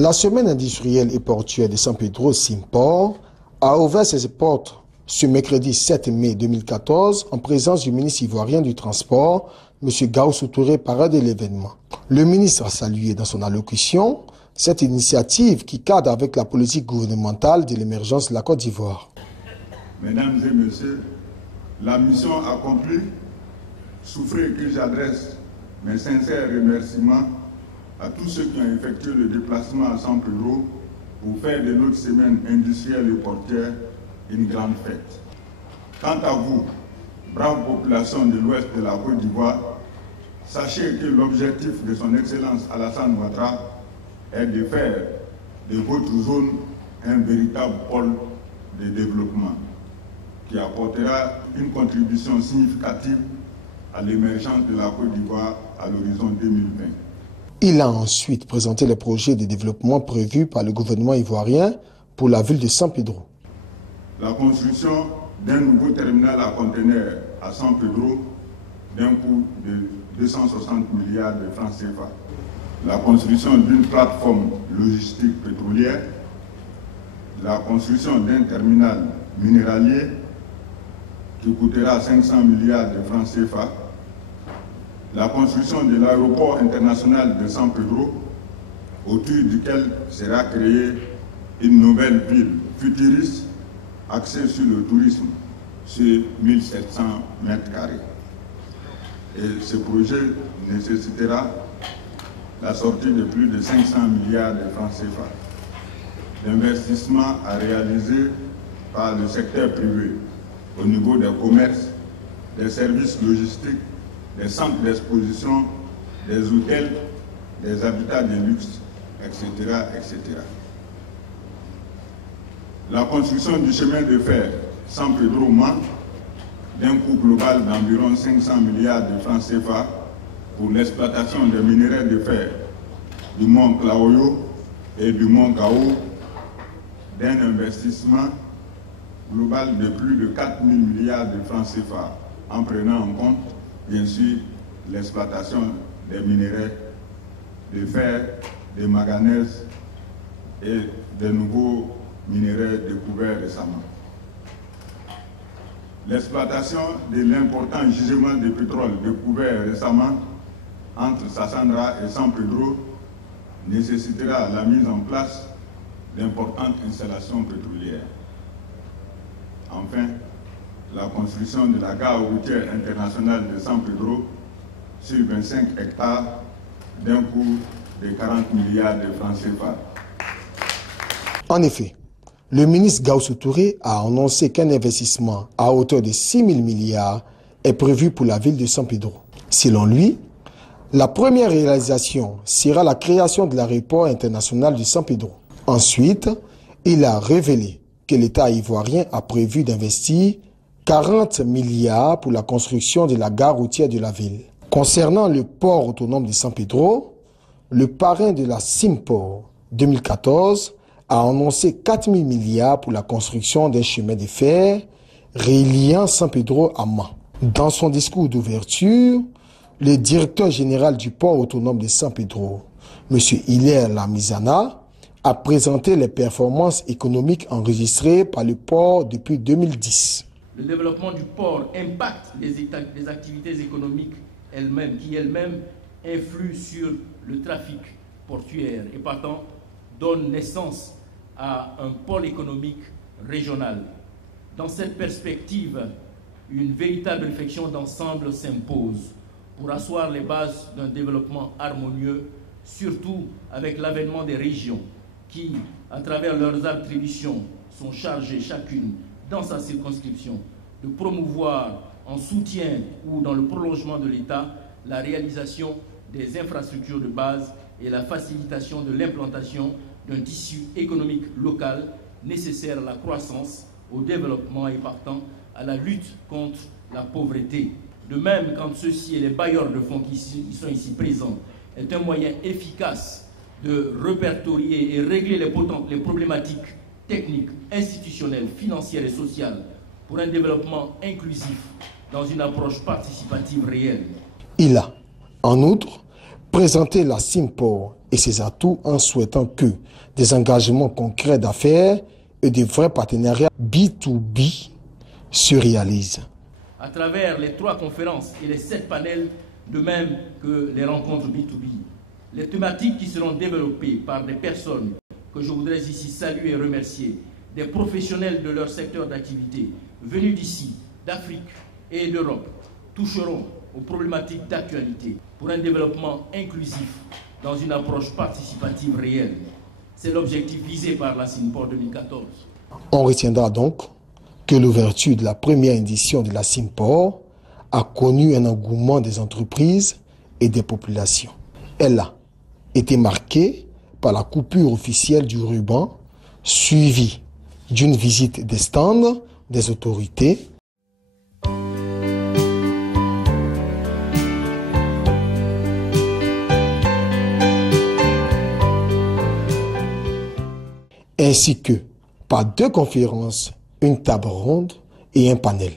La semaine industrielle et portuaire de San Pedro Simport a ouvert ses portes ce mercredi 7 mai 2014 en présence du ministre ivoirien du Transport, M. Gaussou Touré, parrain de l'événement. Le ministre a salué dans son allocution cette initiative qui cadre avec la politique gouvernementale de l'émergence de la Côte d'Ivoire. Mesdames et messieurs, la mission accomplie, souffrez que j'adresse mes sincères remerciements à tous ceux qui ont effectué le déplacement à San Pedro pour faire de notre semaine industrielle et portière une grande fête. Quant à vous, brave population de l'ouest de la Côte d'Ivoire, sachez que l'objectif de son Excellence Alassane Ouattara est de faire de votre zone un véritable pôle de développement qui apportera une contribution significative à l'émergence de la Côte d'Ivoire à l'horizon 2020. Il a ensuite présenté les projets de développement prévus par le gouvernement ivoirien pour la ville de San Pedro. La construction d'un nouveau terminal à conteneurs à San Pedro d'un coût de 260 milliards de francs CFA. La construction d'une plateforme logistique pétrolière. La construction d'un terminal minéralier qui coûtera 500 milliards de francs CFA. La construction de l'aéroport international de San Pedro, autour duquel sera créée une nouvelle ville futuriste axée sur le tourisme sur 1700 mètres carrés. Et ce projet nécessitera la sortie de plus de 500 milliards de francs CFA. L'investissement à réaliser par le secteur privé au niveau des commerces, des services logistiques, des centres d'exposition, des hôtels, des habitats de luxe, etc., etc. La construction du chemin de fer San Pedro-Mans, d'un coût global d'environ 500 milliards de francs CFA pour l'exploitation des minerais de fer du mont Klaoyo et du mont Gao, d'un investissement global de plus de 4 000 milliards de francs CFA, en prenant en compte bien sûr l'exploitation des minerais de fer, de manganèse et de nouveaux minerais découverts récemment. L'exploitation de l'important gisement de pétrole découvert récemment entre Sassandra et San Pedro nécessitera la mise en place d'importantes installations pétrolières. Enfin, la construction de la gare routière internationale de San Pedro sur 25 hectares d'un coût de 40 milliards de francs CFA. En effet, le ministre Gaussou Touré a annoncé qu'un investissement à hauteur de 6 000 milliards est prévu pour la ville de San Pedro. Selon lui, la première réalisation sera la création de l'aéroport international de San Pedro. Ensuite, il a révélé que l'État ivoirien a prévu d'investir 40 milliards pour la construction de la gare routière de la ville. Concernant le port autonome de San Pedro, le parrain de la Simport 2014 a annoncé 4 000 milliards pour la construction d'un chemin de fer reliant San Pedro à Mans. Dans son discours d'ouverture, le directeur général du port autonome de San Pedro, M. Hilaire Lamizana, a présenté les performances économiques enregistrées par le port depuis 2010. Le développement du port impacte les activités économiques elles-mêmes, qui elles-mêmes influent sur le trafic portuaire et partant donnent naissance à un pôle économique régional. Dans cette perspective, une véritable réflexion d'ensemble s'impose pour asseoir les bases d'un développement harmonieux, surtout avec l'avènement des régions qui, à travers leurs attributions, sont chargées chacune dans sa circonscription de promouvoir en soutien ou dans le prolongement de l'État la réalisation des infrastructures de base et la facilitation de l'implantation d'un tissu économique local nécessaire à la croissance, au développement et partant à la lutte contre la pauvreté. De même, quand ceux-ci et les bailleurs de fonds qui sont ici présents est un moyen efficace de répertorier et régler les problématiques techniques, institutionnelles, financières et sociales pour un développement inclusif dans une approche participative réelle. Il a, en outre, présenter la Simport et ses atouts en souhaitant que des engagements concrets d'affaires et de vrais partenariats B2B se réalisent. À travers les 3 conférences et les 7 panels, de même que les rencontres B2B, les thématiques qui seront développées par des personnes que je voudrais ici saluer et remercier, des professionnels de leur secteur d'activité, venus d'ici, d'Afrique et d'Europe, toucheront aux problématiques d'actualité pour un développement inclusif dans une approche participative réelle. C'est l'objectif visé par la Simport 2014. On retiendra donc que l'ouverture de la première édition de la Simport a connu un engouement des entreprises et des populations. Elle a été marquée par la coupure officielle du ruban, suivie d'une visite des stands des autorités, ainsi que par 2 conférences, une table ronde et un panel.